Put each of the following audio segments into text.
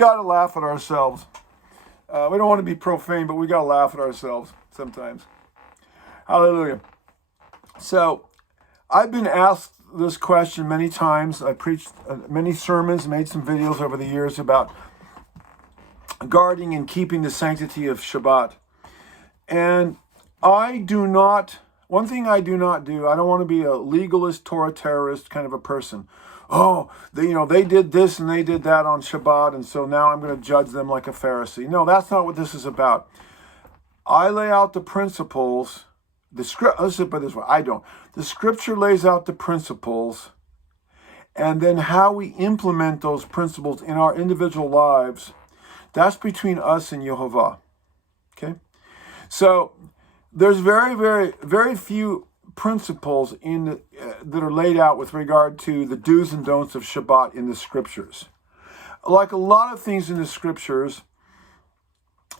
got to laugh at ourselves. We don't want to be profane, but we got to laugh at ourselves sometimes. Hallelujah. So I've been asked this question many times. I preached many sermons, made some videos over the years about guarding and keeping the sanctity of Shabbat. And one thing I do not do, I don't want to be a legalist, Torah terrorist kind of a person. Oh, they did this and they did that on Shabbat, and so now I'm going to judge them like a Pharisee. No, that's not what this is about. I lay out the principles. Let's put it this way, I don't. The scripture lays out the principles, and then how we implement those principles in our individual lives, that's between us and Yehovah. Okay? So there's very, very, very few principles that are laid out with regard to the do's and don'ts of Shabbat in the scriptures. Like a lot of things in the scriptures,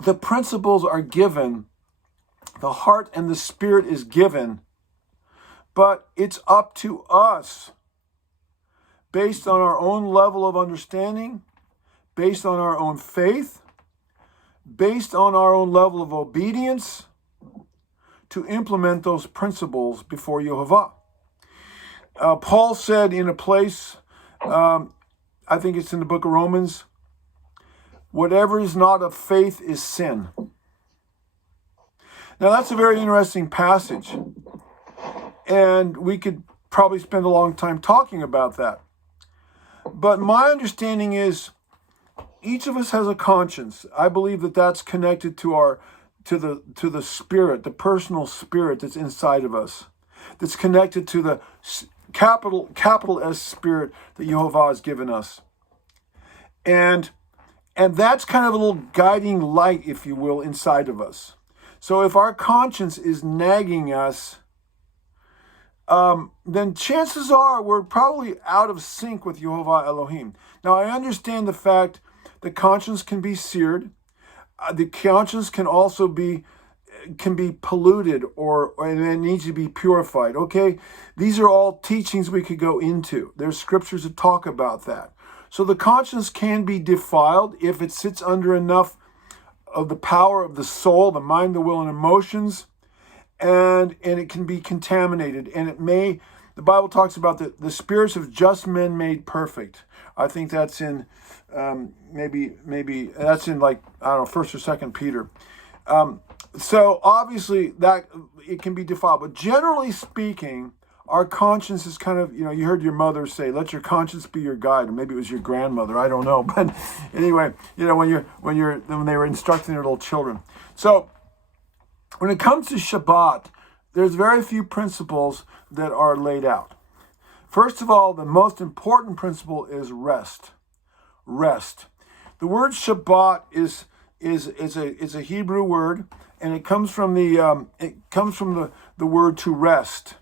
the principles are given, the heart and the spirit is given, but it's up to us, based on our own level of understanding, based on our own faith, based on our own level of obedience, to implement those principles before Yehovah. Paul said in a place, I think it's in the book of Romans, whatever is not of faith is sin. Now that's a very interesting passage, and we could probably spend a long time talking about that. But my understanding is each of us has a conscience. I believe that that's connected to the spirit, the personal spirit that's inside of us, that's connected to the capital S spirit that Yehovah has given us. And that's kind of a little guiding light, if you will, inside of us. So if our conscience is nagging us, then chances are we're probably out of sync with Yehovah Elohim. Now, I understand the fact that conscience can be seared. The conscience can also be polluted, and it needs to be purified. Okay, these are all teachings we could go into. There's scriptures that talk about that. So the conscience can be defiled if it sits under enough of the power of the soul, the mind, the will, and emotions, and it can be contaminated. And the Bible talks about the spirits of just men made perfect. I think that's in maybe that's in, like, I don't know, 1st or 2nd Peter. So obviously that it can be defiled, but generally speaking, our conscience is kind of, you heard your mother say, let your conscience be your guide, or maybe it was your grandmother, I don't know. But anyway, when they were instructing their little children. So when it comes to Shabbat, there's very few principles that are laid out. First of all, the most important principle is rest. Rest. The word Shabbat is a Hebrew word, and it comes from the word to rest.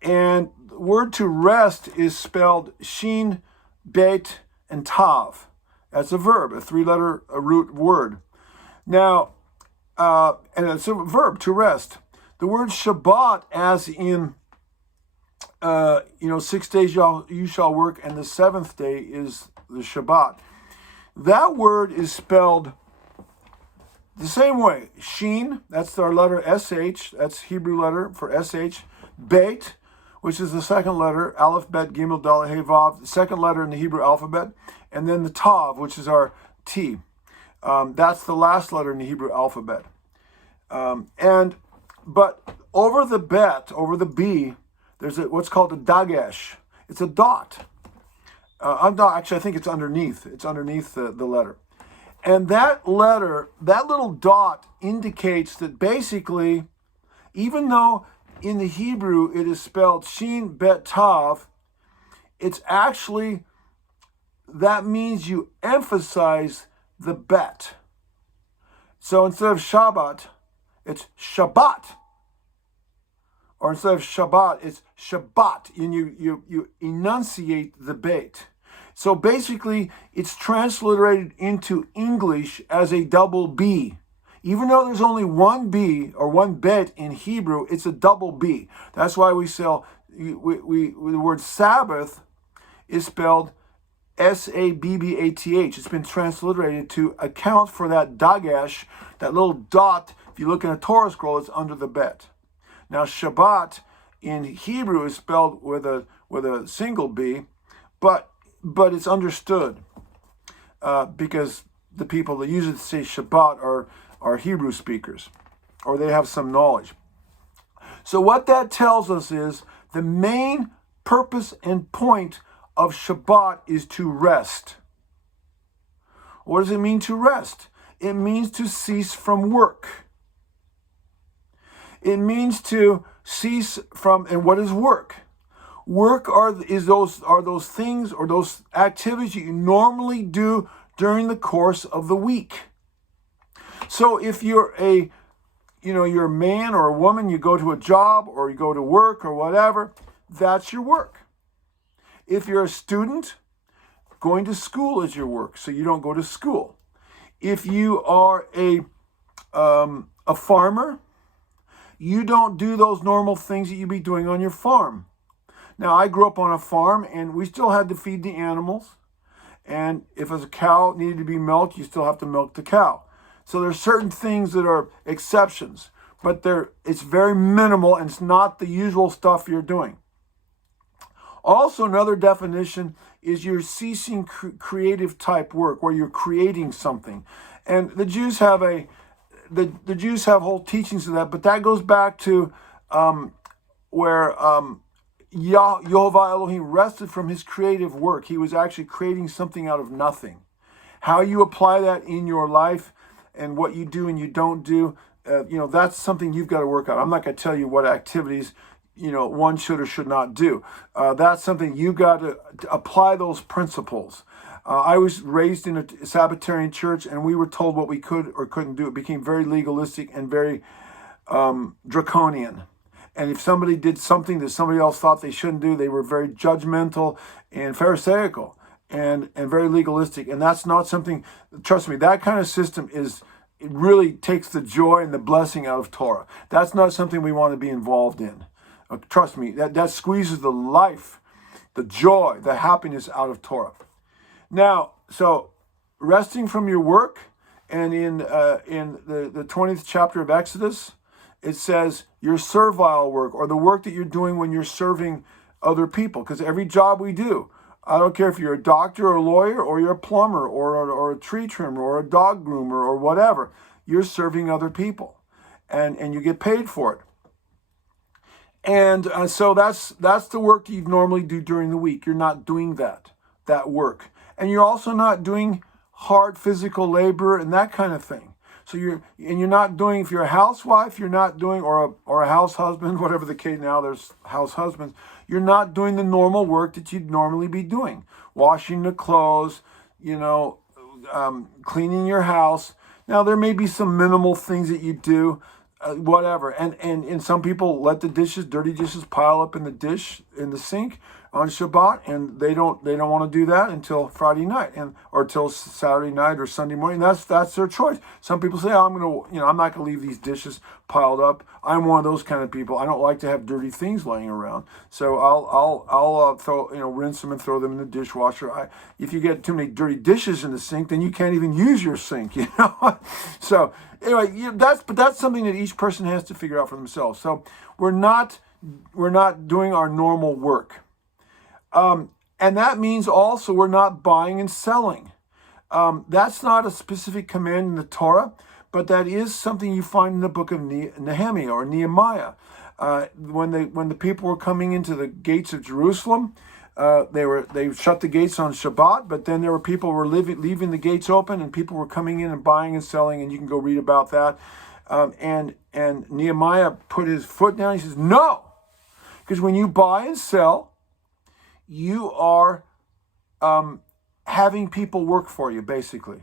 And the word to rest is spelled Shin, Bet, and Tav. That's a verb, a 3-letter root word. Now, and it's a verb, to rest. The word Shabbat, as in 6 days you shall work, and the 7th day is the Shabbat. That word is spelled the same way. Shin, that's our letter SH, that's Hebrew letter for SH. Bet, which is the second letter, Aleph, Bet, Gimel, Dalet, He, Vav, the second letter in the Hebrew alphabet. And then the Tav, which is our T. That's the last letter in the Hebrew alphabet. But over the Bet, over the B, there's what's called a dagesh. It's a dot. Actually, I think it's underneath. It's underneath the letter. And that letter, that little dot, indicates that basically, even though in the Hebrew it is spelled Shin, Bet, Tav, it's actually, that means you emphasize the Bet. So instead of Shabbat, it's Shabbat. Or instead of Shabbat, it's Shabbat, and you enunciate the Bet. So basically, it's transliterated into English as a double B. Even though there's only one B or one Bet in Hebrew, it's a double B. That's why the word Sabbath is spelled Sabbath. It's been transliterated to account for that dagash, that little dot. If you look in a Torah scroll, it's under the bet. Now, Shabbat in Hebrew is spelled with a single B, but it's understood because the people that usually say Shabbat are Hebrew speakers, or they have some knowledge. So what that tells us is the main purpose and point of Shabbat is to rest. What does it mean to rest? It means to cease from work. It means to cease from, and what is work? Work are those things or those activities you normally do during the course of the week. So if you're you're a man or a woman, you go to a job or you go to work or whatever, that's your work. If you're a student, going to school is your work, so you don't go to school. If you are a farmer, you don't do those normal things that you'd be doing on your farm. Now, I grew up on a farm, and we still had to feed the animals. And if a cow needed to be milked, you still have to milk the cow. So there's certain things that are exceptions, but it's very minimal, and it's not the usual stuff you're doing. Also, another definition is you're ceasing creative type work, where you're creating something. And the Jews have the Jews have whole teachings of that, but that goes back to where Yehovah Elohim rested from his creative work. He was actually creating something out of nothing. How you apply that in your life and what you do and you don't do, that's something you've got to work out. I'm not going to tell you what activities one should or should not do. That's something you got to apply those principles. I was raised in a Sabbatarian church, and we were told what we could or couldn't do. It became very legalistic and very draconian. And if somebody did something that somebody else thought they shouldn't do, they were very judgmental and pharisaical and very legalistic. And that's not something, trust me, that kind of system it really takes the joy and the blessing out of Torah. That's not something we want to be involved in. Trust me, that squeezes the life, the joy, the happiness out of Torah. Now, so resting from your work, and in the 20th chapter of Exodus, it says your servile work, or the work that you're doing when you're serving other people. Because every job we do, I don't care if you're a doctor or a lawyer or you're a plumber or a tree trimmer or a dog groomer or whatever, you're serving other people, and you get paid for it. And so that's the work that you normally do during the week. You're not doing that work. And you're also not doing hard physical labor and that kind of thing. So you're not doing, if you're a housewife, you're not doing, or a house husband, whatever the case, now there's house husbands, you're not doing the normal work that you'd normally be doing. Washing the clothes, cleaning your house. Now there may be some minimal things that you do, whatever. And some people let the dirty dishes pile up in the sink on Shabbat, and they don't want to do that until Friday night or till Saturday night or Sunday morning. That's their choice. Some people say, I'm not gonna leave these dishes piled up. I'm one of those kind of people. I don't like to have dirty things laying around, so I'll throw rinse them and throw them in the dishwasher. If you get too many dirty dishes in the sink, then you can't even use your sink. So anyway, that's something that each person has to figure out for themselves. So we're not doing our normal work. And that means also we're not buying and selling. That's not a specific command in the Torah, but that is something you find in the book of Nehemiah or Nehemiah. When the people were coming into the gates of Jerusalem, they shut the gates on Shabbat, but then there were people who were leaving the gates open, and people were coming in and buying and selling, and you can go read about that. And Nehemiah put his foot down. He says, no, because when you buy and sell, you are having people work for you, basically.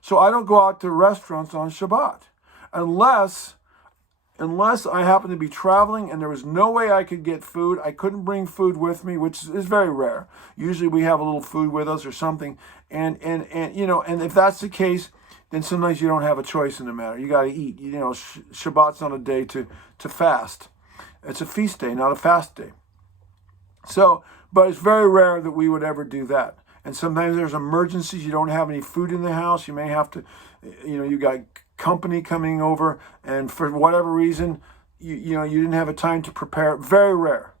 So I don't go out to restaurants on Shabbat unless I happen to be traveling and there was no way I could get food. I couldn't bring food with me, which is very rare. Usually we have a little food with us or something. And if that's the case, then sometimes you don't have a choice in the matter. You got to eat. Shabbat's not a day to fast. It's a feast day, not a fast day. So, But it's very rare that we would ever do that. And sometimes there's emergencies. You don't have any food in the house. You may have to, you got company coming over, and for whatever reason, you didn't have a time to prepare. Very rare.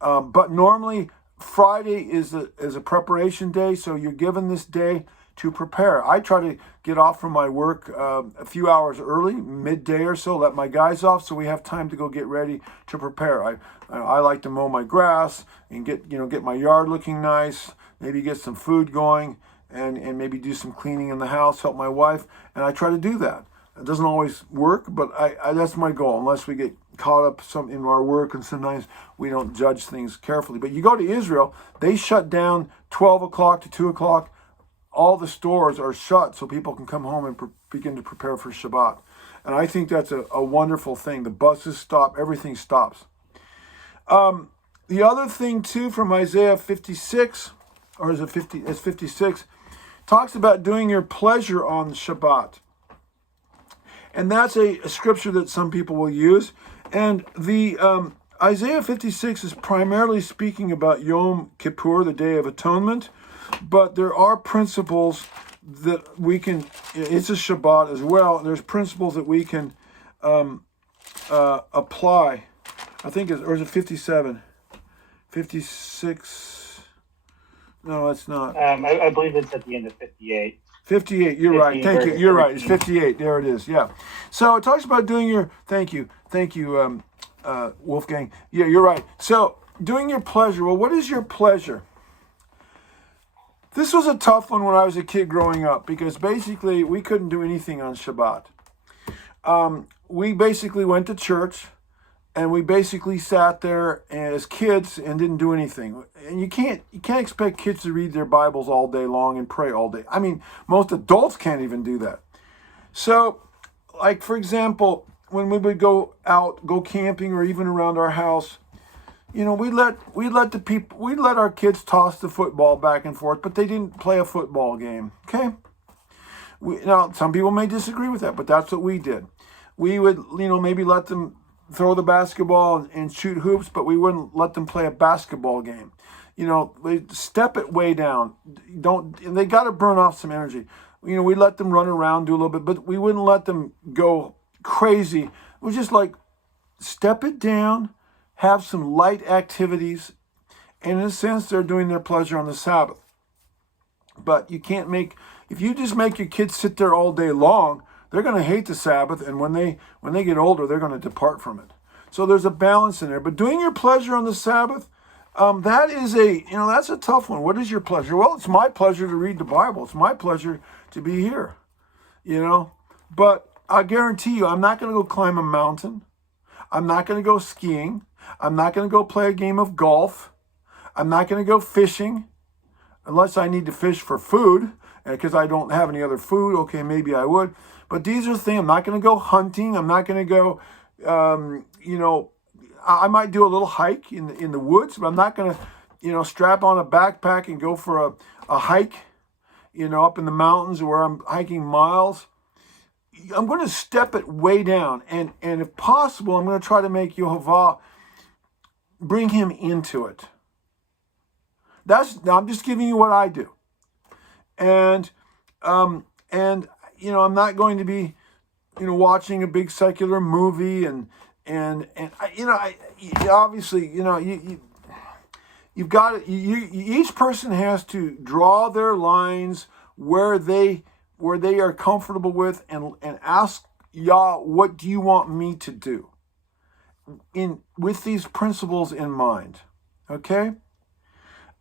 But normally Friday is a preparation day, so you're given this day to prepare. I try to get off from my work a few hours early, midday or so, let my guys off so we have time to go get ready to prepare. I like to mow my grass and get my yard looking nice, maybe get some food going, and maybe do some cleaning in the house, help my wife, and I try to do that. It doesn't always work, but I that's my goal, unless we get caught up in our work, and sometimes we don't judge things carefully. But you go to Israel, they shut down 12 o'clock to 2 o'clock. All the stores are shut so people can come home and begin to prepare for Shabbat. And I think that's a wonderful thing. The buses stop, everything stops. The other thing too from Isaiah 56, or is it 50? It's 56, talks about doing your pleasure on Shabbat. And that's a scripture that some people will use. And the Isaiah 56 is primarily speaking about Yom Kippur, the Day of Atonement. But there are principles that we can, it's a Shabbat as well. There's principles that we can apply. I think or is it 57? 56? No, it's not. I believe it's at the end of 58. 58, you're right. Thank you. You're right. It's 58. There it is. Yeah. So it talks about doing your, thank you, Wolfgang. Yeah, you're right. So doing your pleasure. Well, what is your pleasure? This was a tough one when I was a kid growing up, because basically we couldn't do anything on Shabbat. We basically went to church, and we basically sat there as kids and didn't do anything. And you can't expect kids to read their Bibles all day long and pray all day. I mean, most adults can't even do that. So, like for example, when we would go camping, or even around our house, we'd let our kids toss the football back and forth, but they didn't play a football game. Okay. Now some people may disagree with that, but that's what we did. We would, maybe let them throw the basketball and shoot hoops, but we wouldn't let them play a basketball game. They step it way down. They got to burn off some energy. We let them run around, do a little bit, but we wouldn't let them go crazy. It was just like, step it down, have some light activities, and in a sense, they're doing their pleasure on the Sabbath. But if you just make your kids sit there all day long, they're going to hate the Sabbath, and when they get older, they're going to depart from it. So there's a balance in there. But doing your pleasure on the Sabbath, that's a tough one. What is your pleasure? Well, it's my pleasure to read the Bible. It's my pleasure to be here, But I guarantee you, I'm not going to go climb a mountain. I'm not going to go skiing. I'm not going to go play a game of golf. I'm not going to go fishing unless I need to fish for food, because I don't have any other food. Okay, maybe I would. But these are things. I'm not going to go hunting. I'm not going to go, I might do a little hike in the woods, but I'm not going to, strap on a backpack and go for a hike, up in the mountains where I'm hiking miles. I'm going to step it way down. And if possible, I'm going to try to make Yehovah, bring him into it. I'm just giving you what I do. And I'm not going to be, watching a big secular movie and obviously, you've got to, each person has to draw their lines where they are comfortable with, and ask Yah, what do you want me to do? With these principles in mind. Okay?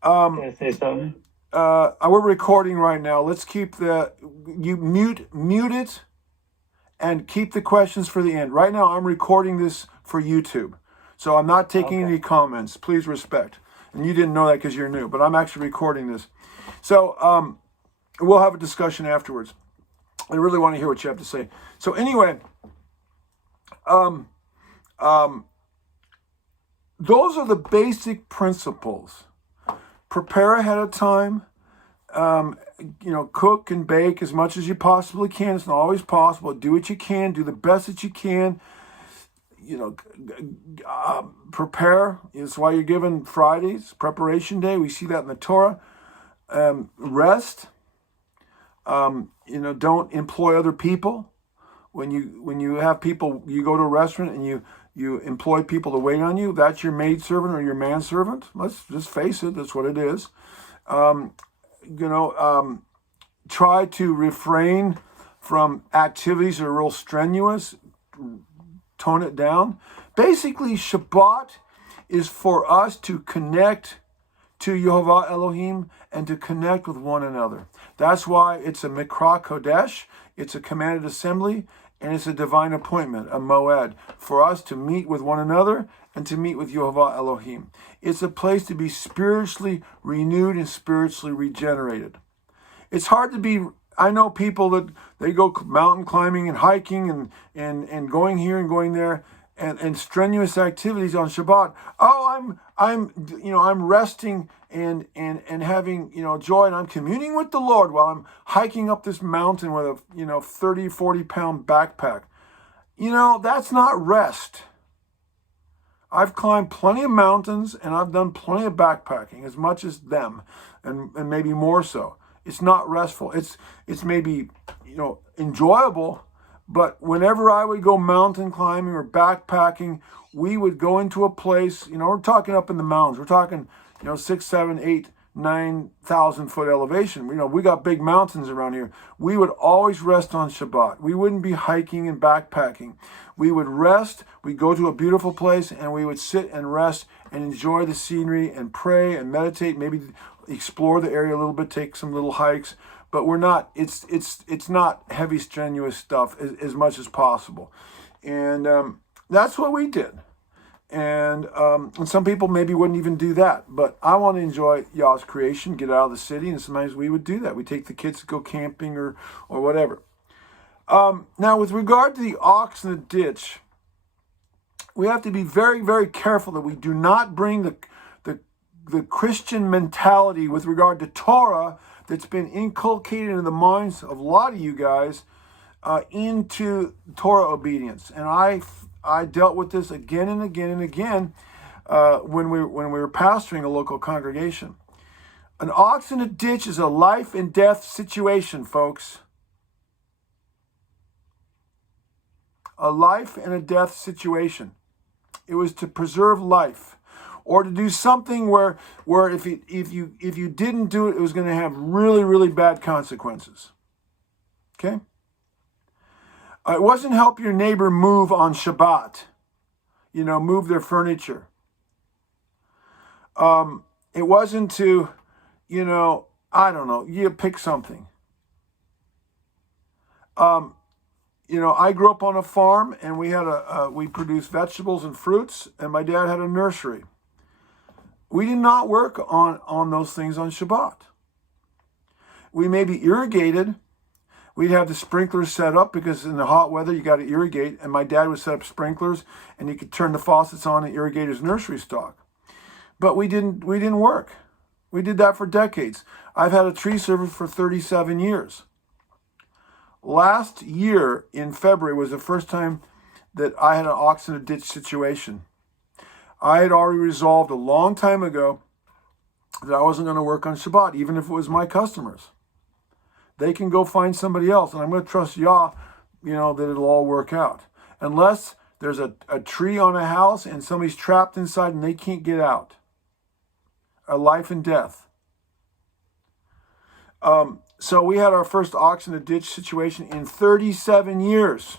Can I say something? We're recording right now. Let's keep you mute it, and keep the questions for the end. Right now, I'm recording this for YouTube, so I'm not taking any comments. Please respect. And you didn't know that because you're new, but I'm actually recording this. So we'll have a discussion afterwards. I really want to hear what you have to say. So anyway, those are the basic principles. Prepare ahead of time. Cook and bake as much as you possibly can. It's not always possible. Do what you can. Do the best that you can. prepare. It's why you're given Fridays, preparation day. We see that in the Torah. Rest. Don't employ other people. When you have people, you go to a restaurant and you employ people to wait on you. That's your maidservant or your manservant. Let's just face it. That's what it is. Try to refrain from activities that are real strenuous. Tone it down. Basically, Shabbat is for us to connect to Yehovah Elohim and to connect with one another. That's why it's a Mikra Kodesh, it's a commanded assembly, and it's a divine appointment, a Moed, for us to meet with one another and to meet with Yehovah Elohim. It's a place to be spiritually renewed and spiritually regenerated. It's hard to be, I know people that they go mountain climbing and hiking and going here and going there and strenuous activities on Shabbat. Oh, I'm resting and having, joy, and I'm communing with the Lord while I'm hiking up this mountain with a, 30, 40 pound backpack. That's not rest. I've climbed plenty of mountains and I've done plenty of backpacking, as much as them, and maybe more so. It's not restful. It's maybe, enjoyable, but whenever I would go mountain climbing or backpacking, we would go into a place, we're talking up in the mountains. We're talking, 6, 7, 8, 9,000 foot elevation. We got big mountains around here. We would always rest on Shabbat. We wouldn't be hiking and backpacking. We would rest. We'd go to a beautiful place and we would sit and rest and enjoy the scenery and pray and meditate, maybe explore the area a little bit, take some little hikes. But we're not, it's not heavy, strenuous stuff as much as possible. And that's what we did. And some people maybe wouldn't even do that. But I want to enjoy Yah's creation, get out of the city, and sometimes we would do that. We take the kids to go camping or whatever. Now, with regard to the ox in the ditch, we have to be very, very careful that we do not bring the Christian mentality with regard to Torah that's been inculcated into the minds of a lot of you guys into Torah obedience. And I dealt with this again and again and again when we were pastoring a local congregation. An ox in a ditch is a life and death situation, folks. A life and a death situation. It was to preserve life, or to do something where if you didn't do it, it was going to have really, really bad consequences. Okay? It wasn't help your neighbor move on Shabbat, move their furniture. It wasn't to, I don't know, you pick something. I grew up on a farm, and we produced vegetables and fruits, and my dad had a nursery. We did not work on those things on Shabbat. We may be irrigated. We'd have the sprinklers set up because in the hot weather you got to irrigate, and my dad would set up sprinklers, and you could turn the faucets on and irrigate his nursery stock. But we didn't work. We did that for decades. I've had a tree service for 37 years. Last year in February was the first time that I had an ox in a ditch situation. I had already resolved a long time ago that I wasn't going to work on Shabbat, even if it was my customers. They can go find somebody else, and I'm going to trust Yah, that it'll all work out. Unless there's a tree on a house and somebody's trapped inside and they can't get out. A life and death. So we had our first ox in a ditch situation in 37 years.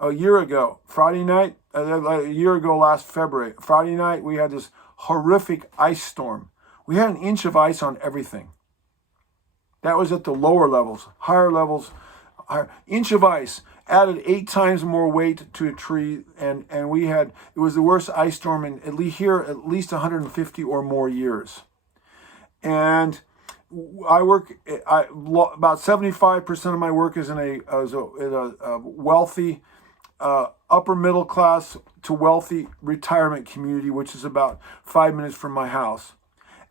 A year ago, Friday night, a year ago last February, Friday night, we had this horrific ice storm. We had an inch of ice on everything. That was at the lower levels. Higher levels, inch of ice, added 8 times more weight to a tree, and it was the worst ice storm in at least 150 or more years. And about 75% of my work is in a wealthy, upper middle class to wealthy retirement community, which is about 5 minutes from my house.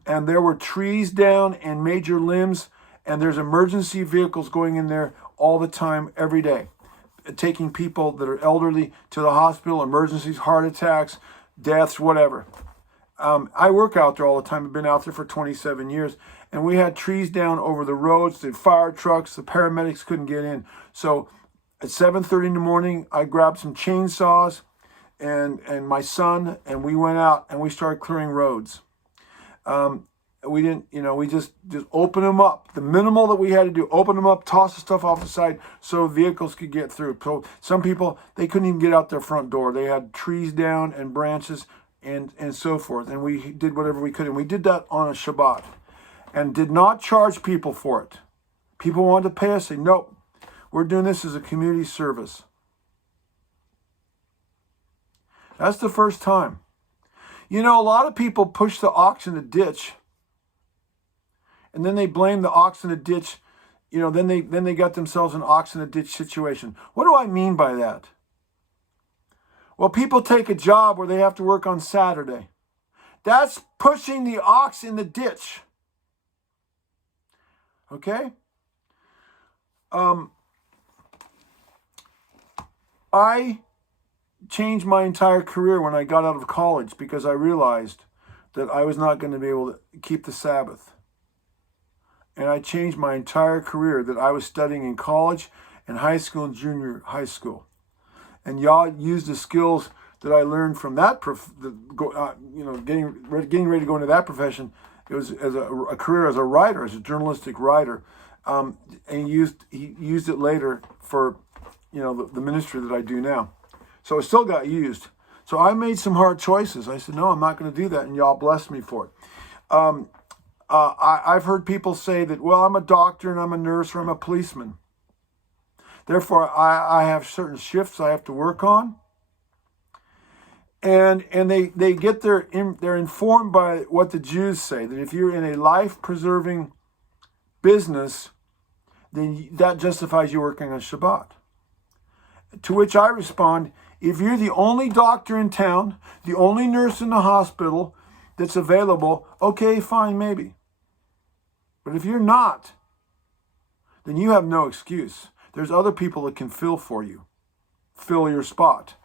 And there were trees down and major limbs, and there's emergency vehicles going in there all the time, every day. taking people that are elderly to the hospital, emergencies, heart attacks, deaths, whatever. I work out there all the time. I've been out there for 27 years. And we had trees down over the roads, the fire trucks, the paramedics couldn't get in. So at 7:30 in the morning, I grabbed some chainsaws and my son, and we went out and we started clearing roads. We didn't, we just open them up. The minimal that we had to do, open them up, toss the stuff off the side so vehicles could get through. So some people, they couldn't even get out their front door. They had trees down and branches and so forth. And we did whatever we could. And we did that on a Shabbat and did not charge people for it. People wanted to pay us, say, nope, we're doing this as a community service. That's the first time. A lot of people push the ox in the ditch, and then they blame the ox in the ditch. Then they got themselves an ox in the ditch situation. What do I mean by that? Well, people take a job where they have to work on Saturday. That's pushing the ox in the ditch. Okay? I changed my entire career when I got out of college because I realized that I was not going to be able to keep the Sabbath. And I changed my entire career that I was studying in college and high school and junior high school. And y'all use the skills that I learned from that, getting ready to go into that profession. It was as a career as a writer, as a journalistic writer. And he used it later for, the ministry that I do now. So it still got used. So I made some hard choices. I said, no, I'm not going to do that. And y'all blessed me for it. I've heard people say that, well, I'm a doctor and I'm a nurse or I'm a policeman. Therefore, I have certain shifts I have to work on. And they get they're informed by what the Jews say, that if you're in a life-preserving business, then that justifies you working on Shabbat. To which I respond, if you're the only doctor in town, the only nurse in the hospital that's available, okay, fine, maybe. But if you're not, then you have no excuse. There's other people that can fill for you, fill your spot.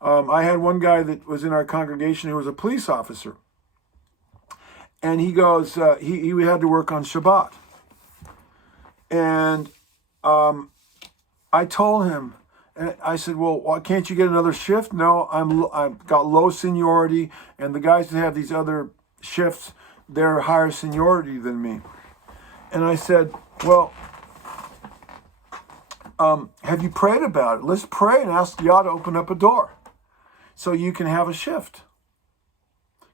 I had one guy that was in our congregation who was a police officer. And he goes, he had to work on Shabbat. And I told him, and I said, well, why can't you get another shift? No, I've got low seniority, and the guys that have these other shifts, they're higher seniority than me. And I said, well, have you prayed about it? Let's pray and ask Yah to open up a door so you can have a shift.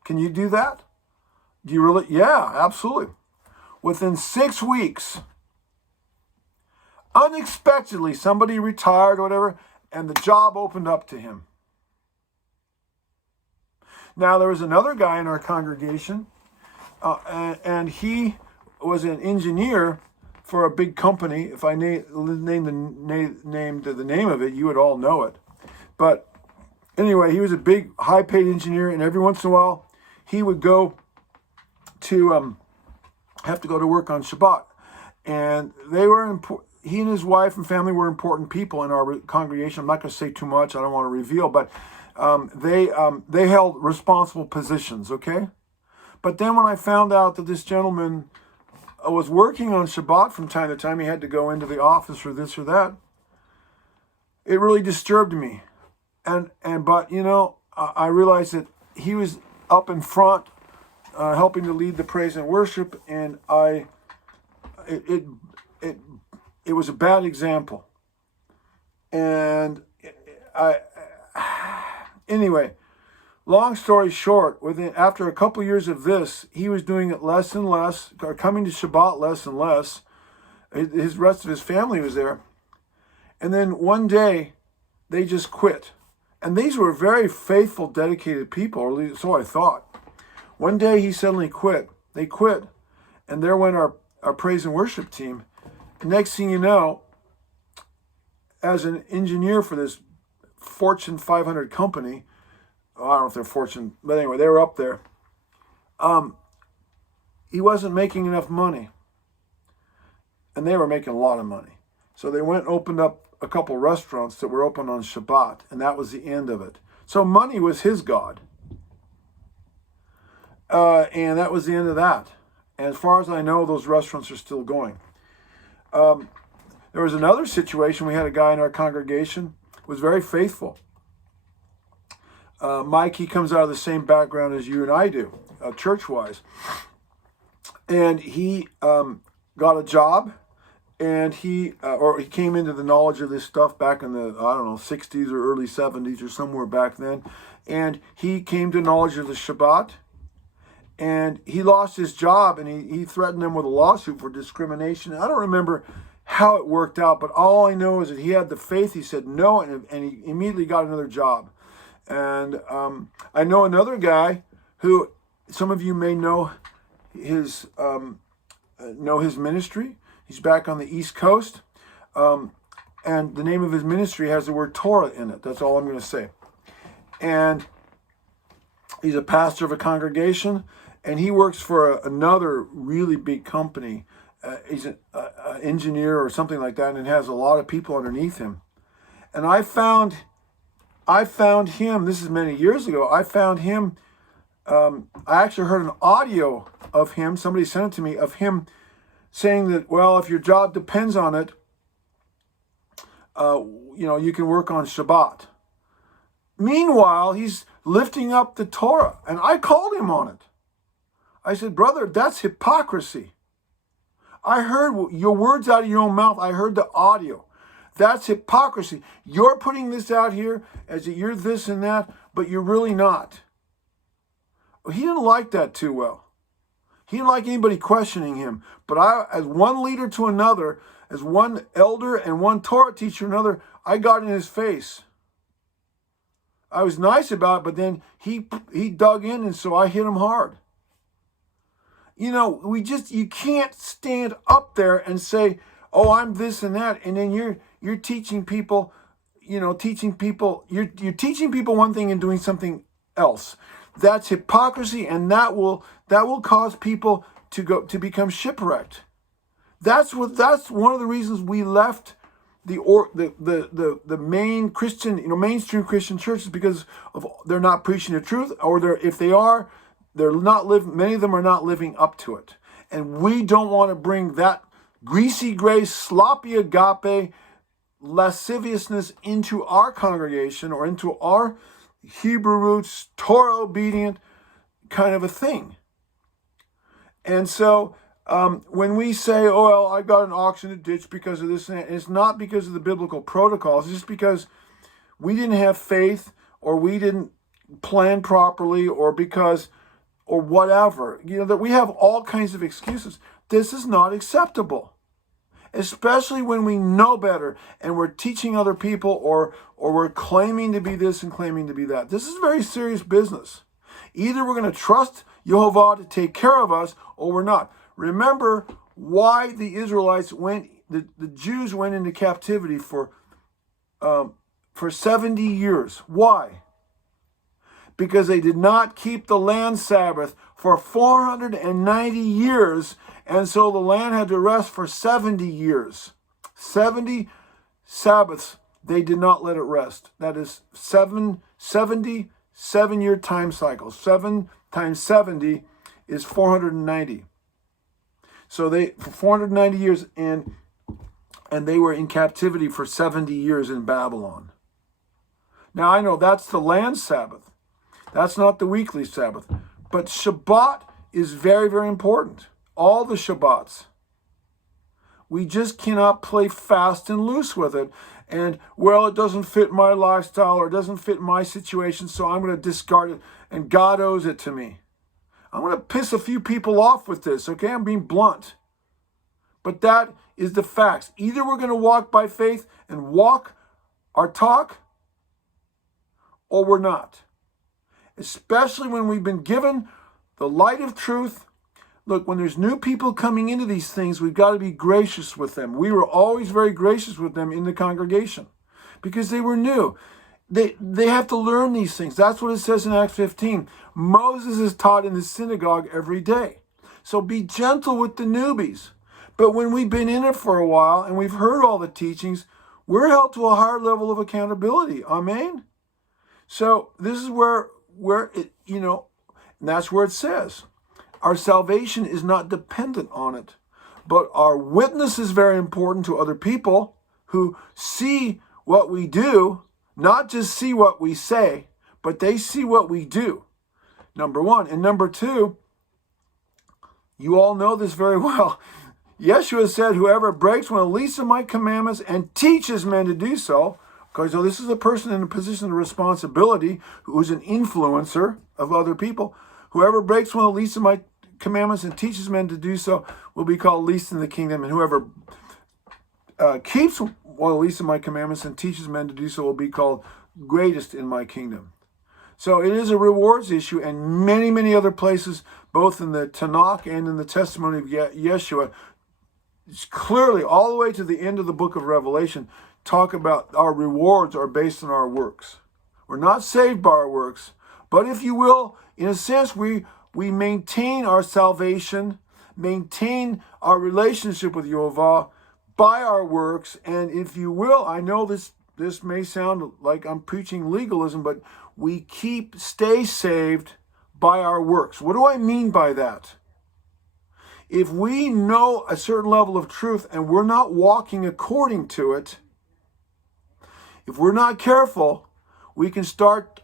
Can you do that? Do you really? Yeah, absolutely. Within 6 weeks, unexpectedly, somebody retired or whatever, and the job opened up to him. Now, there was another guy in our congregation, and he was an engineer for a big company. If I name the name of it, you would all know it. But anyway, he was a big, high-paid engineer, and every once in a while, he would go to have to go to work on Shabbat. And they were important. He and his wife and family were important people in our congregation. I'm not going to say too much. I don't want to reveal, but they held responsible positions, okay? But then when I found out that this gentleman was working on Shabbat from time to time, he had to go into the office or this or that, it really disturbed me. But I realized that he was up in front, helping to lead the praise and worship, and it was a bad example. And anyway, long story short, after a couple of years of this, he was doing it less and less, or coming to Shabbat less and less. His rest of his family was there. And then one day, they just quit. And these were very faithful, dedicated people, or at least so I thought. One day he suddenly quit. They quit. And there went our praise and worship team. Next thing you know, as an engineer for this Fortune 500 company, I don't know if they're Fortune, but anyway, they were up there. He wasn't making enough money. And they were making a lot of money. So they went and opened up a couple restaurants that were open on Shabbat, and that was the end of it. So money was his god. And that was the end of that. And as far as I know, those restaurants are still going. There was another situation. We had a guy in our congregation who was very faithful. Mike, he comes out of the same background as you and I do, church-wise. And he got a job, and he came into the knowledge of this stuff back in the, 60s or early 70s or somewhere back then. And he came to knowledge of the Shabbat, and he lost his job, and he threatened them with a lawsuit for discrimination. I don't remember how it worked out, but all I know is that he had the faith. He said no, and he immediately got another job. And I know another guy who some of you may know his ministry. He's back on the East Coast, and the name of his ministry has the word Torah in it. That's all I'm going to say. And he's a pastor of a congregation, and he works for another really big company. He's an engineer or something like that, and has a lot of people underneath him. And I found him, this is many years ago, I found him, I actually heard an audio of him, somebody sent it to me, of him saying that, well, if your job depends on it, you can work on Shabbat. Meanwhile, he's lifting up the Torah, and I called him on it. I said, brother, that's hypocrisy. I heard your words out of your own mouth. I heard the audio. That's hypocrisy. You're putting this out here as that you're this and that, but you're really not. He didn't like that too well. He didn't like anybody questioning him. But I, as one leader to another, as one elder and one Torah teacher to another, I got in his face. I was nice about it, but then he dug in, and so I hit him hard. You can't stand up there and say, oh, I'm this and that, and then you're teaching people, you're teaching people one thing and doing something else. That's hypocrisy, and that will cause people to become shipwrecked. That's one of the reasons we left the main Christian, mainstream Christian churches, because of they're not preaching the truth, or if they are, many of them are not living up to it. And we don't want to bring that greasy grace, sloppy agape, lasciviousness into our congregation or into our Hebrew roots, Torah obedient kind of a thing. And so when we say, oh, well, I got an ox in a ditch because of this and that, it's not because of the biblical protocols. It's just because we didn't have faith, or we didn't plan properly, or whatever. That we have all kinds of excuses. This is not acceptable, especially when we know better and we're teaching other people, or we're claiming to be this and claiming to be that. This is very serious business. Either we're going to trust Yehovah to take care of us, or we're not. Remember why the Israelites the Jews went into captivity for 70 years. Why? Because they did not keep the land Sabbath for 490 years, and so the land had to rest for 70 years. 70 Sabbaths, they did not let it rest. That is 70 7-year time cycles. 7 times 70 is 490. So for 490 years, and they were in captivity for 70 years in Babylon. Now I know that's the land Sabbath. That's not the weekly Sabbath. But Shabbat is very, very important. All the Shabbats. We just cannot play fast and loose with it. And, well, it doesn't fit my lifestyle, or it doesn't fit my situation, so I'm going to discard it, and God owes it to me. I'm going to piss a few people off with this, okay? I'm being blunt. But that is the facts. Either we're going to walk by faith and walk our talk, or we're not. Especially when we've been given the light of truth. Look, when there's new people coming into these things, we've got to be gracious with them. We were always very gracious with them in the congregation because they were new. They have to learn these things. That's what it says in Acts 15. Moses is taught in the synagogue every day. So be gentle with the newbies. But when we've been in it for a while and we've heard all the teachings, we're held to a higher level of accountability. Amen. So this is where it, and that's where it says our salvation is not dependent on it, but our witness is very important to other people who see what we do, not just see what we say, but they see what we do. Number one. And number two, you all know this very well. Yeshua said, whoever breaks one of the least of my commandments and teaches men to do so, because this is a person in a position of responsibility who is an influencer of other people. Whoever breaks one of the least of my commandments and teaches men to do so will be called least in the kingdom. And whoever keeps one of the least of my commandments and teaches men to do so will be called greatest in my kingdom. So it is a rewards issue, and many, many other places, both in the Tanakh and in the testimony of Yeshua, it's clearly all the way to the end of the book of Revelation, talk about our rewards are based on our works. We're not saved by our works, but if you will, in a sense, we maintain our salvation, maintain our relationship with Yehovah by our works, and if you will, I know this may sound like I'm preaching legalism, but we stay saved by our works. What do I mean by that? If we know a certain level of truth and we're not walking according to it, if we're not careful, we can start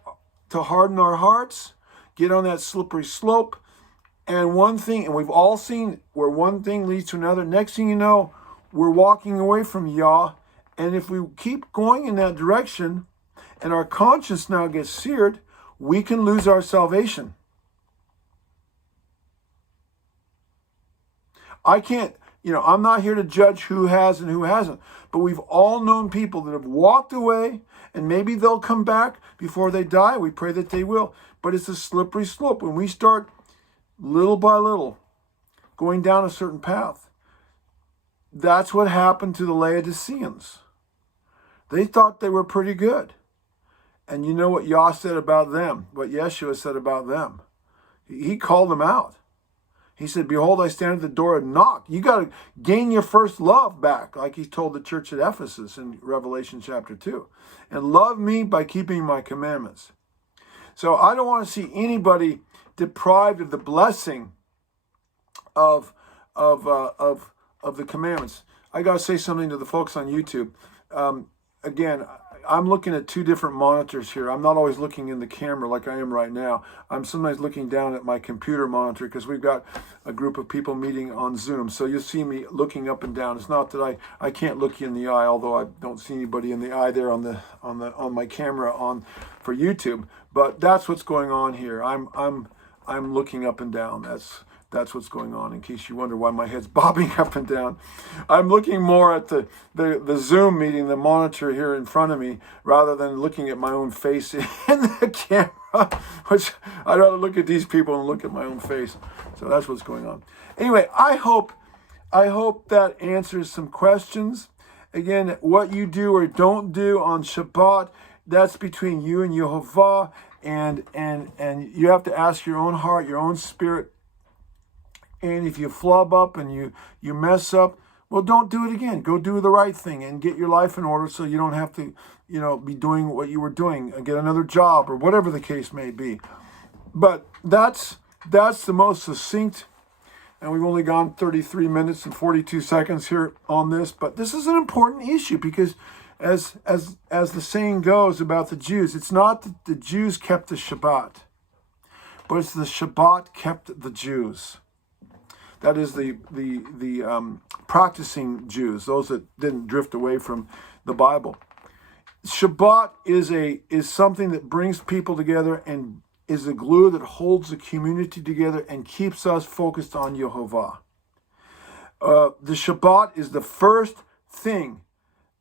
to harden our hearts, get on that slippery slope. And we've all seen where one thing leads to another. Next thing you know, we're walking away from Yah. And if we keep going in that direction and our conscience now gets seared, we can lose our salvation. I can't, I'm not here to judge who has and who hasn't, but we've all known people that have walked away, and maybe they'll come back before they die. We pray that they will, but it's a slippery slope. When we start little by little going down a certain path, that's what happened to the Laodiceans. They thought they were pretty good. And you know what Yah said about them, what Yeshua said about them. He called them out. He said, behold, I stand at the door and knock. You got to gain your first love back, like he told the church at Ephesus in Revelation chapter 2. And love me by keeping my commandments. So I don't want to see anybody deprived of the blessing of the commandments. I got to say something to the folks on YouTube. Again, I'm looking at two different monitors here. I'm not always looking in the camera like I am right now. I'm sometimes looking down at my computer monitor because we've got a group of people meeting on Zoom. So you'll see me looking up and down. It's not that I can't look you in the eye, although I don't see anybody in the eye there on my camera for YouTube. But that's what's going on here. I'm looking up and down. That's what's going on, in case you wonder why my head's bobbing up and down. I'm looking more at the Zoom meeting, the monitor here in front of me, rather than looking at my own face in the camera, which I'd rather look at these people and look at my own face. So that's what's going on. Anyway, I hope that answers some questions. Again, what you do or don't do on Shabbat, that's between you and Yehovah, and you have to ask your own heart, your own spirit. And if you flub up and you mess up, well, don't do it again. Go do the right thing and get your life in order so you don't have to, be doing what you were doing and get another job or whatever the case may be. But that's the most succinct, and we've only gone 33 minutes and 42 seconds here on this. But this is an important issue because as the saying goes about the Jews, it's not that the Jews kept the Shabbat, but it's the Shabbat kept the Jews. That is the practicing Jews, those that didn't drift away from the Bible. Shabbat is something that brings people together and is the glue that holds the community together and keeps us focused on Yehovah. The Shabbat is the first thing,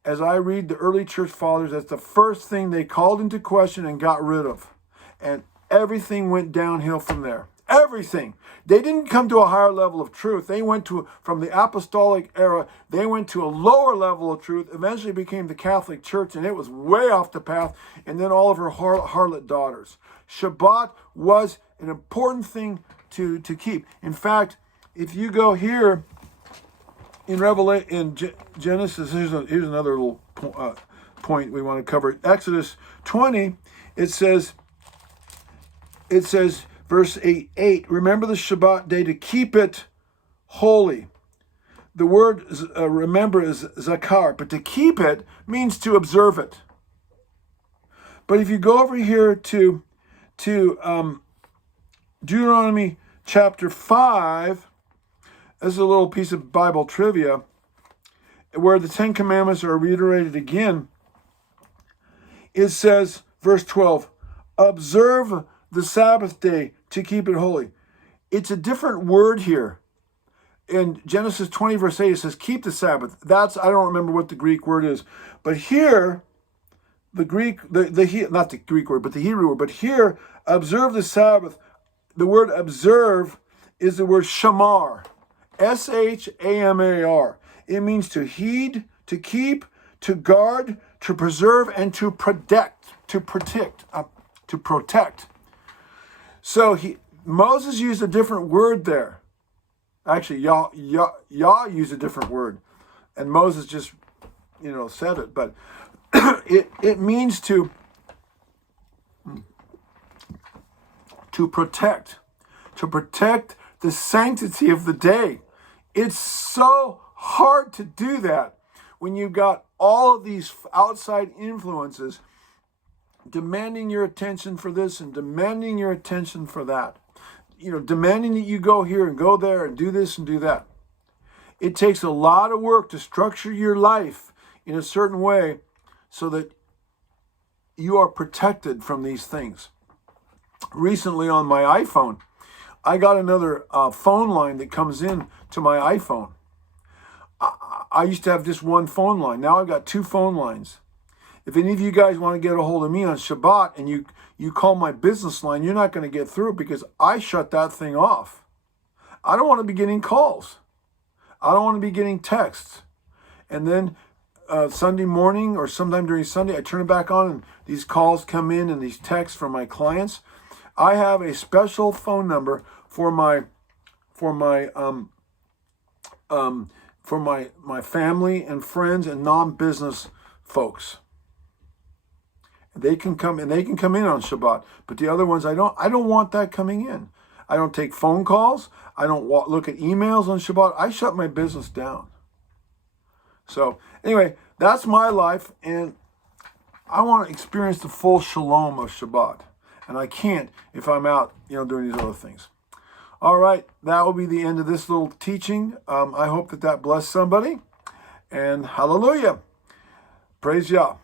as I read the early church fathers, that's the first thing they called into question and got rid of. And everything went downhill from there. Everything. They didn't come to a higher level of truth. They went from the apostolic era, they went to a lower level of truth, eventually became the Catholic Church, and it was way off the path, and then all of her harlot daughters. Shabbat was an important thing to keep. In fact, if you go here in Genesis, here's another little point we want to cover. Exodus 20, it says, verse 8, remember the Shabbat day to keep it holy. The word remember is zakar, but to keep it means to observe it. But if you go over here to Deuteronomy chapter 5, this is a little piece of Bible trivia, where the Ten Commandments are reiterated again. It says, verse 12, observe the Sabbath day to keep it holy. It's a different word here. In Genesis 20, verse 8, it says, keep the Sabbath. I don't remember what the Greek word is. But here, not the Greek word, but the Hebrew word. But here, observe the Sabbath. The word observe is the word shamar. Shamar. It means to heed, to keep, to guard, to preserve, and to protect. So Moses used a different word there. Actually, Yah used a different word, and Moses just, said it. But it means to protect the sanctity of the day. It's so hard to do that when you've got all of these outside influences demanding your attention for this and demanding your attention for that. Demanding that you go here and go there and do this and do that. It takes a lot of work to structure your life in a certain way so that you are protected from these things. Recently on my iPhone, I got another phone line that comes in to my iPhone. I used to have just one phone line. Now I've got two phone lines. If any of you guys want to get a hold of me on Shabbat and you call my business line, you're not going to get through because I shut that thing off. I don't want to be getting calls. I don't want to be getting texts. And then Sunday morning or sometime during Sunday, I turn it back on and these calls come in and these texts from my clients. I have a special phone number for my family and friends and non-business folks. They can come in on Shabbat, but the other ones I don't want that coming in. I don't take phone calls. I don't look at emails on Shabbat. I shut my business down. So anyway, that's my life, and I want to experience the full shalom of Shabbat, and I can't if I'm out, doing these other things. All right, that will be the end of this little teaching. I hope that blessed somebody, and hallelujah, praise Yah.